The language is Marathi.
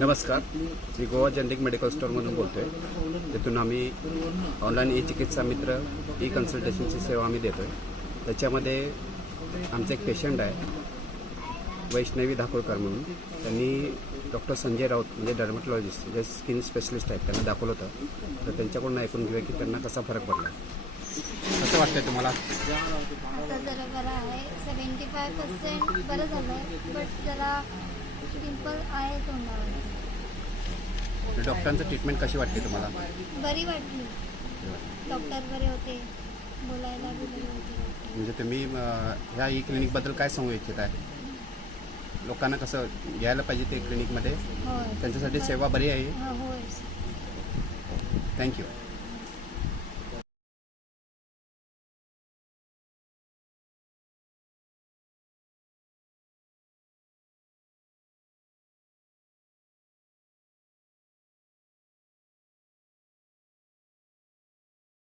नमस्कार, मी गोवा जेनेरिक मेडिकल स्टोअरमधून बोलतो आहे. तिथून आम्ही ऑनलाईन ई चिकित्सा मित्र ई कन्सल्टेशनची सेवा आम्ही देतो आहे. त्याच्यामध्ये आमचं एक पेशंट आहे वैष्णवी धाकोळकर म्हणून. त्यांनी डॉक्टर संजय राऊत म्हणजे डर्मॅटॉलॉजिस्ट जे स्किन स्पेशलिस्ट आहेत त्यांना दाखवलं होतं. तर त्यांच्याकडून ऐकून घेऊया की त्यांना कसा फरक पडला. कसं वाटतंय तुम्हाला? आता जरा बरं आहे, 75% बरं झालं आहे, बट जरा पिंपल आहे तोंडावर. डॉक्टरांचं ट्रीटमेंट कशी वाटते तुम्हाला? बरी वाटली, डॉक्टर बरे होते, बोलायला बी बरे होते. म्हणजे तुम्ही ह्या ई क्लिनिकबद्दल काय सांगू इच्छित आहे? लोकांना कसं यायला पाहिजे ते क्लिनिकमध्ये? होय, त्यांच्यासाठी सेवा बरी आहे. होय. थँक्यू.